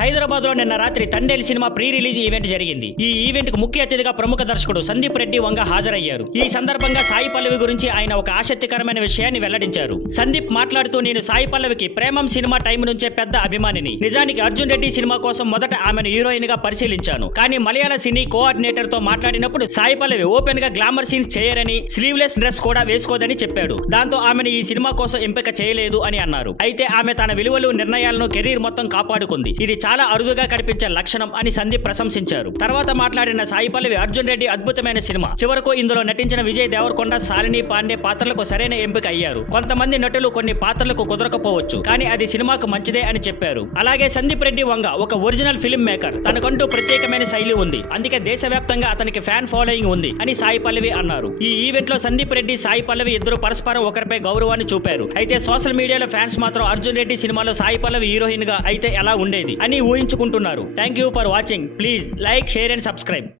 హైదరాబాద్ లో నిన్న రాత్రి Thandel cinema pre release event జరిగింది. ఈ ఈవెంట్ కు ముఖ్య అతిథిగా ప్రముఖ దర్శకుడు సందీప్ రెడ్డి వంగ హాజరయ్యారు. ఈ సందర్భంగా సాయి పల్లవి గురించి ఆయన ఒక ఆసక్తికరమైన విషయాన్ని వెల్లడించారు. సందీప్ మాట్లాడుతూ, నేను సాయి పల్లవికి ప్రేమం సినిమా టైం నుంచే పెద్ద అభిమానిని. నిజానికి అర్జున్ రెడ్డి సినిమా కోసం మొదట ఆమెను హీరోయిన్ గా పరిశీలించాను. కానీ మలయాళ సినీ కోఆర్డినేటర్ తో మాట్లాడినప్పుడు సాయి పల్లవి ఓపెన్ గా గ్లామర్ సీన్స్ చేయరని, స్లీవ్లెస్ డ్రెస్ కూడా వేసుకోదని చెప్పాడు. దాంతో ఆమెను ఈ సినిమా కోసం ఎంపిక చేయలేదు అని అన్నారు. అయితే ఆమె తన విలువలు, నిర్ణయాలను, కెరీర్ మొత్తం కాపాడుకుంది. ఇది చాలా అరుదుగా కనిపించే లక్షణం అని సందీప్ ప్రశంసించారు. తర్వాత మాట్లాడిన సాయి పల్లవి, అర్జున్ రెడ్డి అద్భుతమైన సినిమా. చివరకు ఇందులో నటించిన విజయ్ దేవరకొండ, శాలిని పాండే పాత్రలకు సరైన ఎంపిక అయ్యారు. కొంతమంది నటులు కొన్ని పాత్రలకు కుదరకపోవచ్చు, కానీ అది సినిమాకు మంచిదే అని చెప్పారు. అలాగే సందీప్ రెడ్డి వంగ ఒక ఒరిజినల్ ఫిల్మ్ మేకర్. తనకంటూ ప్రత్యేకమైన శైలి ఉంది. అందుకే దేశవ్యాప్తంగా అతనికి ఫ్యాన్ ఫాలోయింగ్ ఉంది అని సాయి పల్లవి అన్నారు. ఈ ఈవెంట్ లో సందీప్ రెడ్డి, సాయి పల్లవి ఇద్దరు పరస్పరం ఒకరిపై గౌరవాన్ని చూపారు. అయితే సోషల్ మీడియాలో ఫ్యాన్స్ మాత్రం అర్జున్ రెడ్డి సినిమాలో సాయి పల్లవి హీరోయిన్ గా అయితే ఎలా ఉండేది అని ఊహించుకుంటున్నారు. Thank you for watching. Please like, share and subscribe.